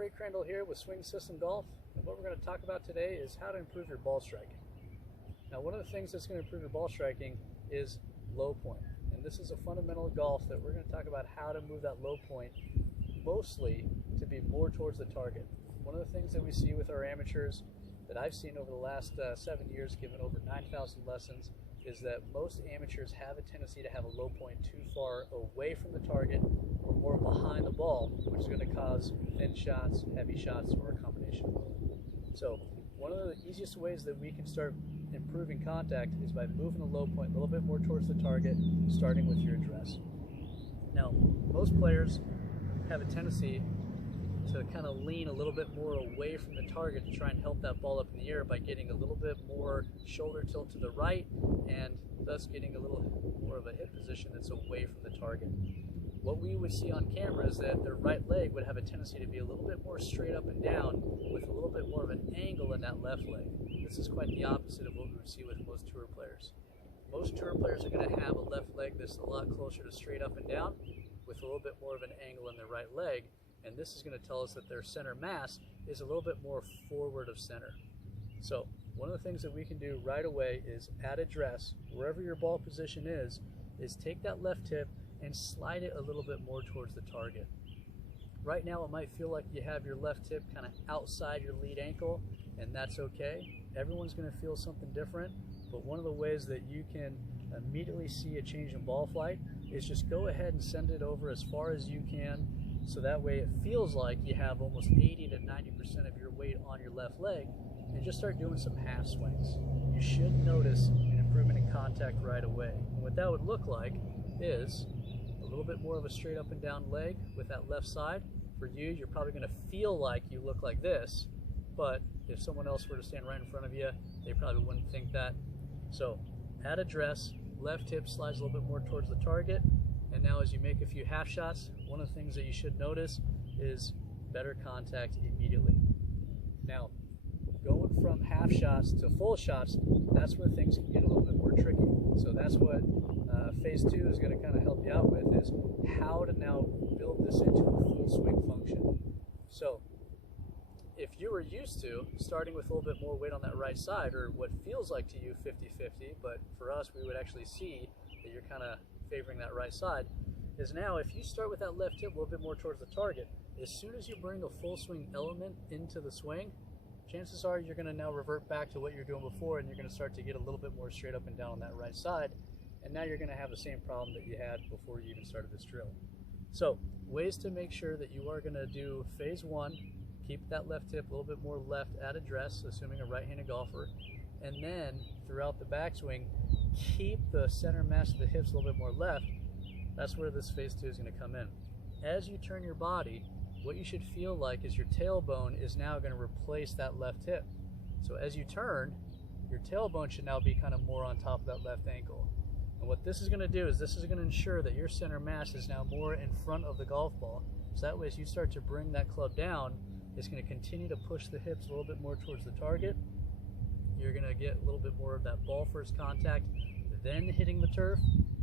Craig Crandall here with Swing System Golf, and what we're going to talk about today is how to improve your ball striking. Now, one of the things that's going to improve your ball striking is low point, and this is a fundamental of golf that we're going to talk about how to move that low point mostly to be more towards the target. One of the things that we see with our amateurs that I've seen over the last 7 years, given over 9,000 lessons, is that most amateurs have a tendency to have a low point too far away from the target or more behind the ball, which is going to cause thin shots, heavy shots, or a combination of both. So one of the easiest ways that we can start improving contact is by moving the low point a little bit more towards the target, starting with your address. Now, most players have a tendency to kind of lean a little bit more away from the target to try and help that ball up in the air by getting a little bit more shoulder tilt to the right and thus getting a little more of a hip position that's away from the target. What we would see on camera is that their right leg would have a tendency to be a little bit more straight up and down with a little bit more of an angle in that left leg. This is quite the opposite of what we would see with most tour players. Most tour players are going to have a left leg that's a lot closer to straight up and down with a little bit more of an angle in their right leg, and this is going to tell us that their center mass is a little bit more forward of center. So one of the things that we can do right away is at address, wherever your ball position is take that left tip and slide it a little bit more towards the target. Right now it might feel like you have your left tip kind of outside your lead ankle, and that's okay. Everyone's going to feel something different, but one of the ways that you can immediately see a change in ball flight is just go ahead and send it over as far as you can, so that way it feels like you have almost 80 to 90% of your weight on your left leg, and just start doing some half swings. You should notice an improvement in contact right away. And what that would look like is a little bit more of a straight up and down leg with that left side. For you, you're probably going to feel like you look like this, but if someone else were to stand right in front of you, they probably wouldn't think that. So at address, left hip slides a little bit more towards the target, and now as you make a few half shots, one of the things that you should notice is better contact immediately. Now, going from half shots to full shots, that's where things can get a little bit more tricky. So that's what phase 2 is going to kind of help you out with, is how to now build this into a full swing function. So if you were used to starting with a little bit more weight on that right side, or what feels like to you 50-50, but for us we would actually see that you're kind of favoring that right side, is now if you start with that left hip a little bit more towards the target, as soon as you bring a full swing element into the swing, chances are you're going to now revert back to what you're doing before, and you're going to start to get a little bit more straight up and down on that right side, and now you're going to have the same problem that you had before you even started this drill. So ways to make sure that you are going to do phase 1, keep that left hip a little bit more left at address, assuming a right-handed golfer, and then throughout the backswing, keep the center mass of the hips a little bit more left. That's where this phase 2 is going to come in. As you turn your body, what you should feel like is your tailbone is now going to replace that left hip. So as you turn, your tailbone should now be kind of more on top of that left ankle. And what this is going to do is this is going to ensure that your center mass is now more in front of the golf ball. So that way, as you start to bring that club down, it's going to continue to push the hips a little bit more towards the target. You're going to get a little bit more of that ball first contact, then hitting the turf,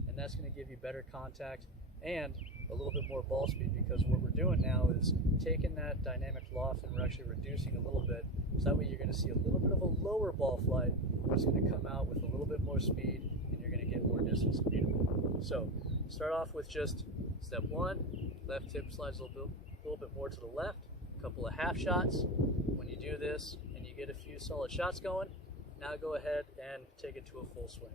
and that's going to give you better contact and a little bit more ball speed, because what we're doing now is taking that dynamic loft and we're actually reducing a little bit, so that way you're going to see a little bit of a lower ball flight, but it's going to come out with a little bit more speed, and you're going to get more distance immediately. So start off with just step 1, left hip slides a little bit more to the left, a couple of half shots. When you do this and you get a few solid shots going, now go ahead and take it to a full swing.